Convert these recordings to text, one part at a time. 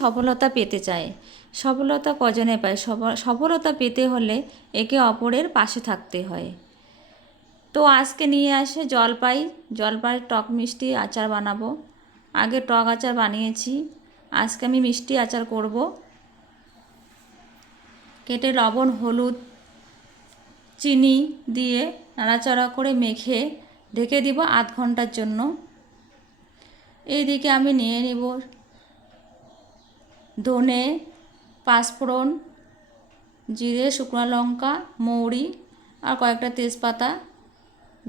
সফলতা পেতে চায়। সফলতা কজনে পায়? সফলতা পেতে হলে একে অপরের পাশে থাকতে হয়। তো আজকে নিয়ে আসে জলপাইয়ের টক মিষ্টি আচার বানাবো। আগে টক আচার বানিয়েছি, আজকে আমি মিষ্টি আচার করব। কেটে লবণ, হলুদ, চিনি দিয়ে নাড়াচাড়া করে মেখে ঢেকে দিব আধ ঘন্টার জন্য। এইদিকে আমি নিয়ে নিব ধনে, পাঁচফোড়ন, জিরে, শুকনো লঙ্কা, মৌরি আর কয়েকটা তেজপাতা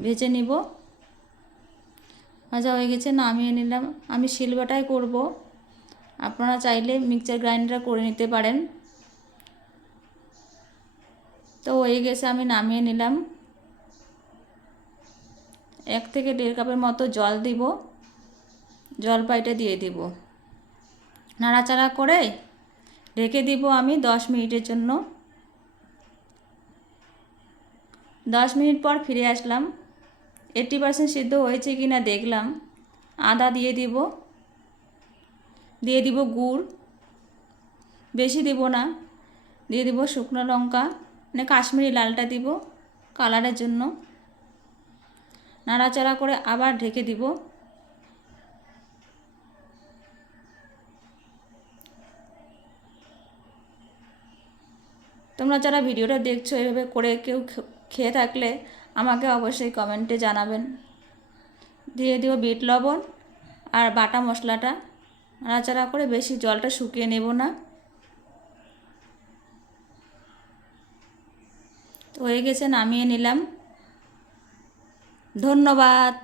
ভেজে নিব। ভাজা হয়ে গেছে, নামিয়ে নিলাম। আমি শিলবাটায় করব, আপনারা চাইলে মিক্সচার গ্রাইন্ডার করে নিতে পারেন। তো হয়ে গেছে, আমি নামিয়ে নিলাম। 1 থেকে 1.5 কাপের মতো জল দিব, জলপাইটা দিয়ে দিব, নাড়াচাড়া করে ঢেকে দিব আমি 10 মিনিটের জন্য। 10 মিনিট পর ফিরে আসলাম, 80% সিদ্ধ হয়েছে কি না দেখলাম। আদা দিয়ে দিব গুড়, বেশি দিব না। দিয়ে দিব শুকনো লঙ্কা, মানে কাশ্মীরি লালটা দিব কালারের জন্য। নাড়াচাড়া করে আবার ঢেকে দিব। তোমরা যারা ভিডিওটা দেখছো এভাবে করে কেউ খেয়ে থাকলে আমাকে অবশ্যই কমেন্টে জানাবেন। দিয়ে দিব বিট লবণ আর বাটা মশলাটা। নাড়াচাড়া করে বেশি জলটা শুকিয়ে নেব না। তো হয়ে গেছে, নামিয়ে নিলাম। ধন্যবাদ।